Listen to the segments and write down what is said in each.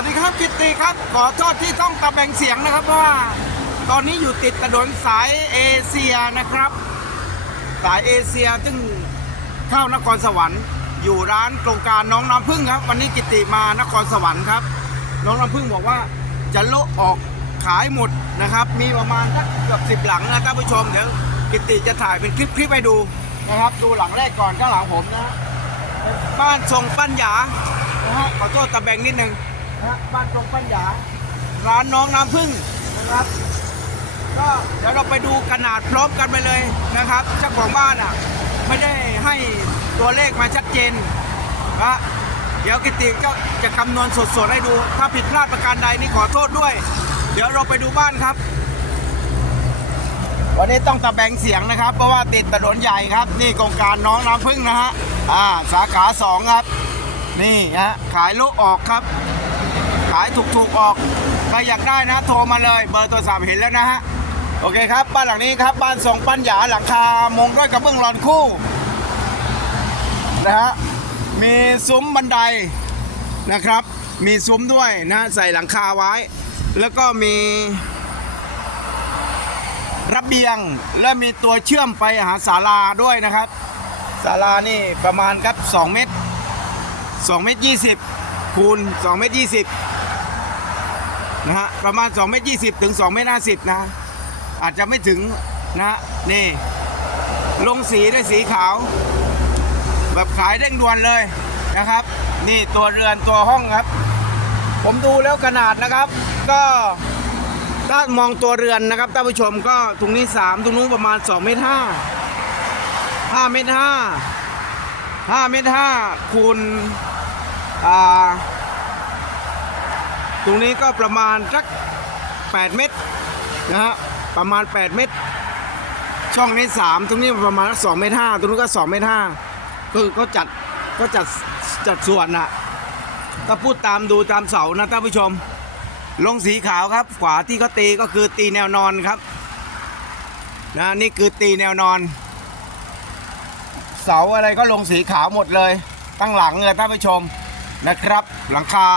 วัสดีครับกิตติครับ ขอโทษที่ต้องตะแบ่งเสียงนะครับเพราะว่า ตอนนี้อยู่ติดถนนสายเอเชียนะครับ สายเอเชียซึ่งเข้านครสวรรค์ อยู่ร้านโครงการน้องน้ำพึ่งครับ วันนี้กิตติมานครสวรรค์ครับ น้องน้ำพึ่งบอกว่าจะโละออกขายหมดนะครับ มีประมาณสักเกือบสิบหลังนะท่านผู้ชมเดี๋ยวกิตติจะถ่ายเป็นคลิปคลิปให้ดูนะครับ ดูหลังแรกก่อนข้างหลังผมนะฮะบ้านทรงปัญญานะฮะขอโทษตะแบงนิดนึง นะบ้านทรงปัญญา ร้านน้องน้ำพึ่งนะครับ ก็เดี๋ยวเราไปดูขนาดพร้อมกันไปเลยนะครับเจ้าของบ้านอะ ไม่ได้ให้ตัวเลขมาชัดเจนนะเดี๋ยวกิติก็จะคำนวณสดๆให้ดู ถ้าผิดพลาดประการใดนี่ขอโทษด้วย เดี๋ยวเราไปดูบ้านครับ วันนี้ต้องตะแบงเสียงนะครับ เพราะว่าติดถนนใหญ่ครับ นี่โครงการน้องน้ำพึ่งนะฮะอ่าสาขาสองครับ นี่ฮะขายลูกออกครับ ขายถูกๆออกใครอยากได้นะโทรมาเลย เบอร์โทรศัพท์เห็นแล้วนะฮะโอเคครับ บ้านหลังนี้ครับ บ้านทรงปัญญาหลังคามงด้วยกระเบื้องรอนคู่นะฮะมีซุ้มบันไดนะครับ มีซุ้มด้วยนะใส่หลังคาไว้ แล้วก็มีระเบียงและมีตัวเชื่อมไปหาศาลาด้วยนะครับศาลานี่ประมาณครับ 2 เมตร2เมตร20คูณ2เมตร20 นะฮะประมาณ2เมตร20 ถึง2เมตร50 นะ อาจจะไม่ถึงนะฮะนี่ ลงสีด้วยสีขาว แบบขายเร่งด่วนเลยนะครับ นี่ตัวเรือนตัวห้องครับ ผมดูแล้วขนาดนะครับ ก็ถ้ามองตัวเรือนนะครับท่านผู้ชมก็ตรงนี้ 3 ตรงนู้นประมาณ2เมตร5 5เมตร5 5เมตร5คูณอ่า ตรงนี้ก็ประมาณสัก 8 เมตรนะฮะประมาณ 8 เมตร ช่องนี้ 3 ตรงนี้ประมาณ2เมตร5ตรงนู้นก็2เมตร5คือก็จัดก็จัดจัดส่วนน่ะก็พูดตามดูตามเสานะท่านผู้ชม ลงสีขาวครับ ขวาที่เขาตีก็คือตีแนวนอนครับนะนี่คือตีแนวนอน เสาอะไรก็ลงสีขาวหมดเลย ตั้งหลังเลยท่านผู้ชมนะครับ หลังคา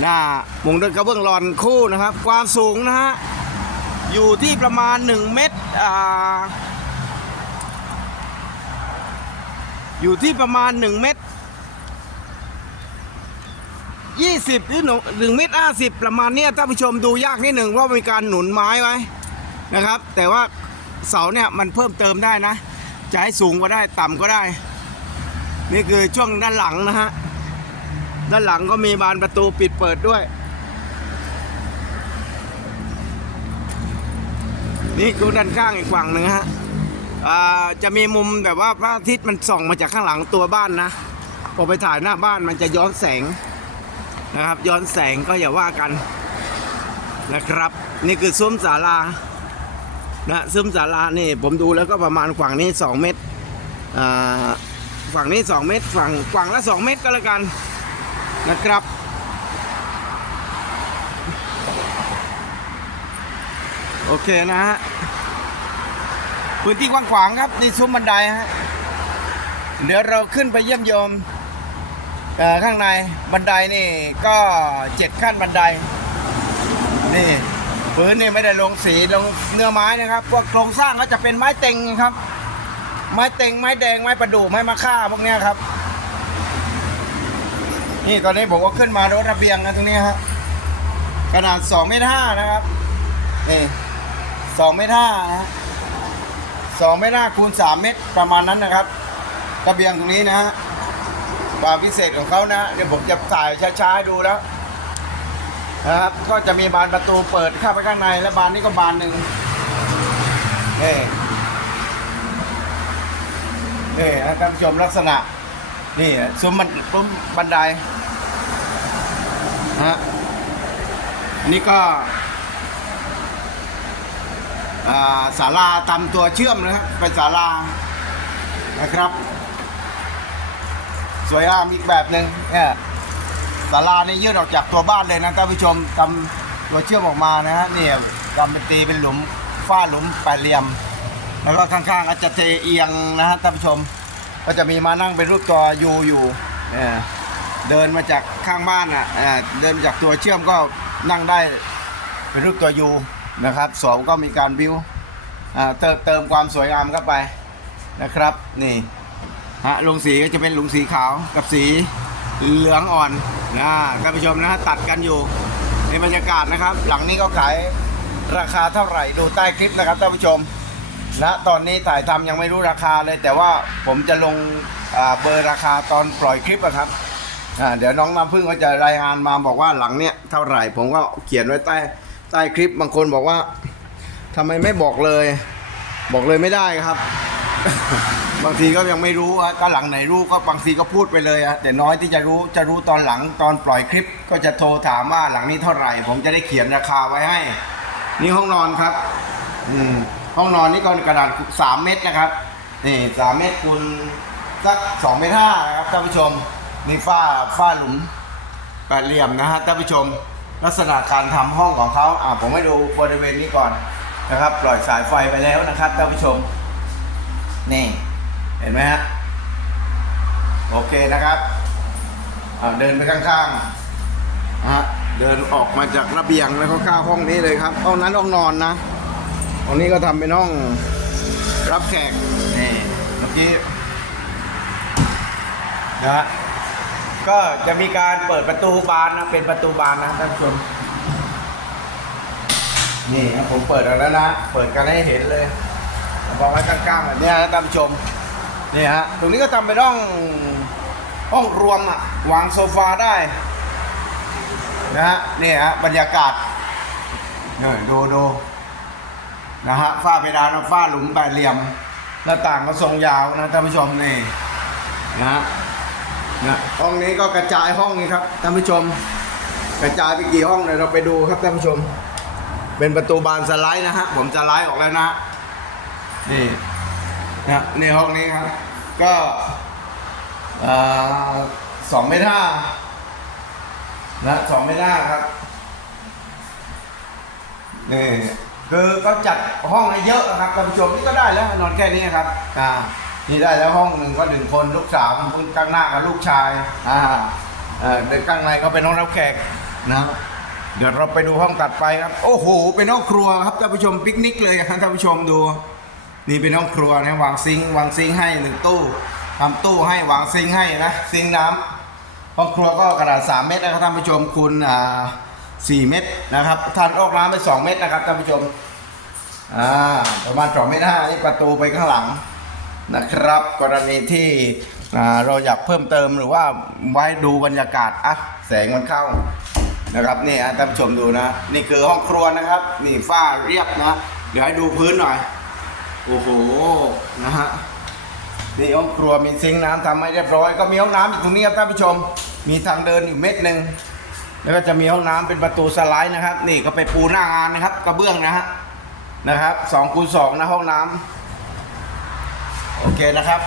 หน้ามุงด้วยกระเบื้องรอนคู่นะครับ ความสูงนะฮะอยู่ที่ประมาณ 1 เมตรอ่าอยู่ที่ประมาณ 1 เมตร 20 หรือหนึ่งเมตรห้าสิบประมาณเนี้ยท่านผู้ชมดูยากนิดหนึ่งเพราะมีการหนุนไม้ไว้นะครับ แต่ว่าเสาเนี่ยมันเพิ่มเติมได้นะ จะให้สูงก็ได้ต่ำก็ได้ นี่คือช่วงด้านหลังนะฮะ ด้านหลังก็มีบานประตูปิดเปิดด้วย นี่คือด้านข้างอีกฝั่งหนึ่งฮะจะมีมุมแบบว่าพระอาทิตย์มันส่องมาจากข้างหลังตัวบ้านนะพอไปถ่ายหน้าบ้านมันจะย้อนแสงนะครับ ย้อนแสงก็อย่าว่ากันนะครับ นี่คือซุ้มศาลานะซุ้มศาลานี่ผมดูแล้วก็ประมาณฝั่งนี้ 2 เมตรอ่าฝั่งนี้ 2 เมตรฝั่งฝั่งละ 2 เมตรก็แล้วกัน นะครับ โอเคนะฮะ พื้นที่กว้างขวางครับนี่ซุ้มบันไดฮะ เดี๋ยวเราขึ้นไปเยี่ยมโยมข้างในบันไดนี่ก็เจ็ดขั้นบันได นี่พื้นนี่ไม่ได้ลงสีลงเนื้อไม้นะครับ พวกโครงสร้างก็จะเป็นไม้เต็งครับ ไม้เต็งไม้แดงไม้ประดู่ไม้มะค่าพวกเนี้ยครับ นี่ตอนนี้ผมก็ขึ้นมารถระเบียงนะตรงนี้ฮะขนาด2เมตรห้านะครับนี่2เมตรห้านะฮะ2เมตรห้าคูณ3เมตรประมาณนั้นนะครับ ระเบียงตรงนี้นะฮะความพิเศษของเขานะเดี๋ยวผมจะถ่ายช้าๆดูแล้วนะครับ ก็จะมีบานประตูเปิดเข้าไปข้างในและบานนี้ก็บานหนึ่งเอ่เอ่ท่านผู้ชมลักษณะ นี่ซุ้มมันซุ้มบันไดฮะนี่ก็อ่าศาลาทำตัวเชื่อมนะครับเป็นศาลานะครับ สวยงามอีกแบบหนึ่งเนี่ยศาลานี่ยื่นออกจากตัวบ้านเลยนะท่านผู้ชมทำตัวเชื่อมออกมานะฮะเนี่ยทำเป็นตีเป็นหลุมฝ้าหลุมแปดเหลี่ยม แล้วก็ข้างๆอาจจะเทเอียงนะฮะท่านผู้ชม ก็จะมีมานั่งเป็นรูปตัวยูอยู่เนี่ยเดินมาจากข้างบ้านอะอ่าเดินจากตัวเชื่อมก็นั่งได้เป็นรูปตัวยูนะครับสองก็มีการบิวอ่าเติมเติมความสวยงามเข้าไปนะครับนี่ฮะลงสีก็จะเป็นลุงสีขาวกับสีเหลืองอ่อนนะท่านผู้ชมนะฮะตัดกันอยู่ในบรรยากาศนะครับ หลังนี้ก็ขายราคาเท่าไหร่ดูใต้คลิปนะครับท่านผู้ชม ณตอนนี้ถ่ายทำยังไม่รู้ราคาเลย แต่ว่าผมจะลงเบอร์ราคาตอนปล่อยคลิปอะครับเดี๋ยวน้องน้ำพึ่งก็จะรายงานมาบอกว่าหลังเนี้ยเท่าไหร่ผมก็เขียนไว้ใต้ใต้คลิปบางคนบอกว่าทำไมไม่บอกเลย บอกเลยไม่ได้ครับ บางทีก็ยังไม่รู้ก็หลังไหนรู้ก็บางทีก็พูดไปเลยอะแต่น้อยที่จะรู้จะรู้ตอนหลังตอนปล่อยคลิป ก็จะโทรถามว่าหลังนี้เท่าไหร่ ผมจะได้เขียนราคาไว้ให้ นี่ห้องนอนครับ อืม ห้องนอนนี่ก็กระดาษสามเมตรนะครับนี่สามเมตรคูณสักสองเมตรห้านะครับท่านผู้ชมนี่ฝ้าฝ้าหลุมแปดเหลี่ยมนะฮะท่านผู้ชม ลักษณะการทำห้องของเขาอ่าผมให้ดูบริเวณนี้ก่อนนะครับ ปล่อยสายไฟไปแล้วนะครับท่านผู้ชมนี่เห็นไหมฮะโอเคนะครับเดินไปข้างๆนะฮะเดินออกมาจากระเบียงแล้วก็เข้าห้องนี้เลยครับห้องนั้นห้องนอนนะ ตรงนี้ก็ทำเป็นห้องรับแขกนี่เมื่อกี้นะฮะก็จะมีการเปิดประตูบานนะเป็นประตูบานนะท่านผู้ชมนี่ครับผมเปิดแล้วนะเปิดกันให้เห็นเลยบอกไว้ข้างๆแบบนี้นะท่านผู้ชมนี่ฮะตรงนี้ก็ทำเป็นห้องห้องรวมอะวางโซฟาได้นะฮะนี่ฮะบรรยากาศเนี่ดูดู นะฮะฝ้าเพดานฝ้าหลุมแปดเหลี่ยม หน้าต่างก็ทรงยาวนะท่านผู้ชมนี่นะฮะนะห้องนี้ก็กระจายห้องนี้ครับท่านผู้ชม กระจายไปกี่ห้องเนี่ยเราไปดูครับท่านผู้ชม เป็นประตูบานสไลด์นะฮะผมจะไลด์ออกแล้วนะนี่นะในห้องนี้ครับ ก็สองเมตรห้านะสองเมตรห้าครับนี่ คือเขาจัดห้องให้เยอะนะครับท่านผู้ชมนี่ก็ได้แล้วนอนแค่นี้ครับอ่านี่ได้แล้วห้องหนึ่งก็หนึ่งคนลูกสาวคนข้างหน้ากับลูกชายอ่าเออในข้างในก็เป็นห้องรับแขกนะเดี๋ยวเราไปดูห้องตัดไปครับ โอ้โห เป็นห้องครัวครับท่านผู้ชมปิกนิกเลยครับท่านผู้ชมดู นี่เป็นห้องครัวนะวางซิงวางซิงให้หนึ่งตู้ทำตู้ให้วางซิงให้นะซิงน้ำห้องครัวก็กระดาษ3เมตรนะครับท่านผู้ชมคูณอ่า 4 เมตรนะครับทานออกน้ำไป 2 เมตรนะครับท่านผู้ชมอ่าประมาณ2เมตรห้านี่ประตูไปข้างหลังนะครับ กรณีที่เราอยากเพิ่มเติมหรือว่าไว้ดูบรรยากาศอะแสงมันเข้านะครับนี่ท่านผู้ชมดูนะ นี่คือห้องครัวนะครับ นี่ฝ้าเรียบนะ เดี๋ยวให้ดูพื้นหน่อยโอ้โหนะฮะนี่ห้องครัวมีซิงค์น้ำทำให้เรียบร้อย ก็มีห้องน้ำอยู่ตรงนี้ครับท่านผู้ชม มีทางเดินอยู่เม็ดหนึ่ง แล้วก็จะมีห้องน้ำเป็นประตูสไลด์นะครับ นี่ก็ไปปูหน้างานนะครับ กระเบื้องนะฮะนะครับสองคูณสองนะห้องน้ำโอเคนะครับ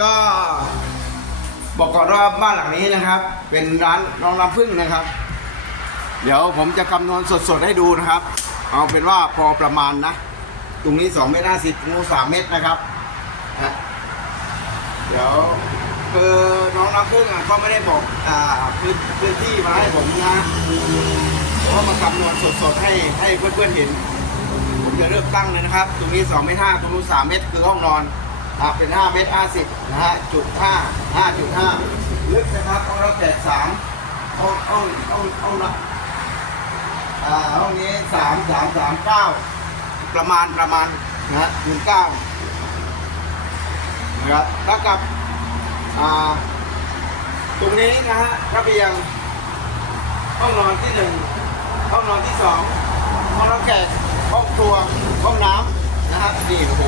ก็บอกก่อนว่าบ้านหลังนี้นะครับ เป็นร้านน้องน้ำพึ่งนะครับ เดี๋ยวผมจะคำนวณสดๆให้ดูนะครับ เอาเป็นว่าพอประมาณนะ ตรงนี้2เมตรห้าสิบตรงนู้นสามเมตรนะครับนะเดี๋ยว คือน้องน้ำพึ่งอะก็ไม่ได้บอกอ่าพื้นพื้นที่มาให้ผมนะเพราะมาคำนวณสดๆให้ให้เพื่อนๆเห็น ผมจะเลือกตั้งเลยนะครับ ตรงนี้2เมตรห้าตรงนู้น3เมตรคือห้องนอนอะเป็น 5 เมตร50นะฮะจุด5 5.5ลึกนะครับห้องรับแขก3ห้องห้องห้องห้องรับอ่าห้องนี้3 3 3 9 ประมาณประมาณนะฮะหนึ่งเก้านะครับแล้วกับ ตรงนี้นะฮะระเบียง ห้องนอนที่หนึ่งห้องนอนที่สองห้องรับแขกห้องครัวห้องน้ำนะฮะนี่โอ้โห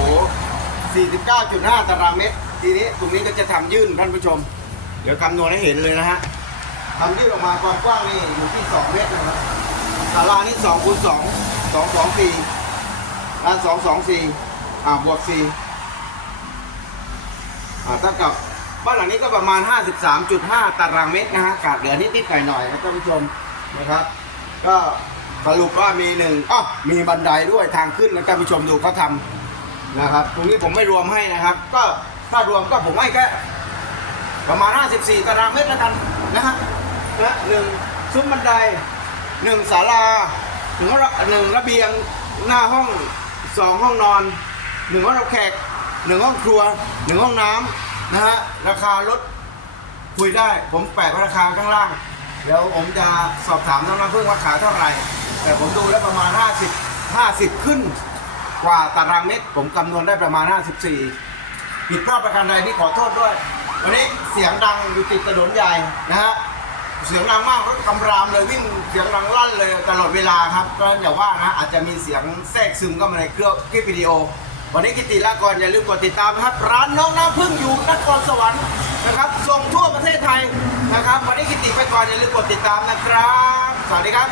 49.5 ตารางเมตร ทีนี้ตรงนี้ก็จะทำยื่นท่านผู้ชม เดี๋ยวคำนวณให้เห็นเลยนะฮะทำยื่นออกมาความกว้างนี่อยู่ที่ 2 เมตรนะครับศาลานี่2คูณ2 2 2 4ด้าน2 2 4อ่าบวก4อ่าเท่ากับ บ้านหลังนี้ก็ประมาณ 53.5 ตารางเมตรนะฮะขาดเหลือนิดๆหน่อยๆนะท่านผู้ชมนะครับ ก็สรุปว่ามีหนึ่งอ้อมีบันไดด้วยทางขึ้นนะท่านผู้ชมดูเขาทำนะครับ ตรงนี้ผมไม่รวมให้นะครับ ก็ถ้ารวมก็ผมให้แค่ประมาณ 54 ตารางเมตรแล้วกันนะฮะนะหนึ่งซุ้มบันไดหนึ่งศาลาหนึ่งระหนึ่งระเบียงหน้าห้องสองห้องนอนหนึ่งห้องรับแขกหนึ่งห้องครัวหนึ่งห้องน้ำ นะฮะราคารถคุยได้ผมแปะไว้ราคาข้างล่าง เดี๋ยวผมจะสอบถามน้องน้ำพึ่งว่าขายเท่าไหร่ แต่ผมดูแล้วประมาณ 50 50 ขึ้นกว่าตารางเมตร ผมคำนวณได้ประมาณ 54 ผิดพลาดประการใดนี่ขอโทษด้วย วันนี้เสียงดังอยู่ติดถนนใหญ่นะฮะเสียงดังมากรถกำรามเลยวิ่งเสียงดังลั่นเลยตลอดเวลาครับก็อย่าว่านะอาจจะมีเสียงแทรกซึมเข้ามาในเครื่องคลิปวิดีโอ วันนี้กิติลากรอย่าลืมกดติดตามนะครับ ร้านน้องน้ำพึ่งอยู่นครสวรรค์นะครับส่งทั่วประเทศไทยนะครับ วันนี้กิติไปก่อนอย่าลืมกดติดตามนะครับ สวัสดีครับ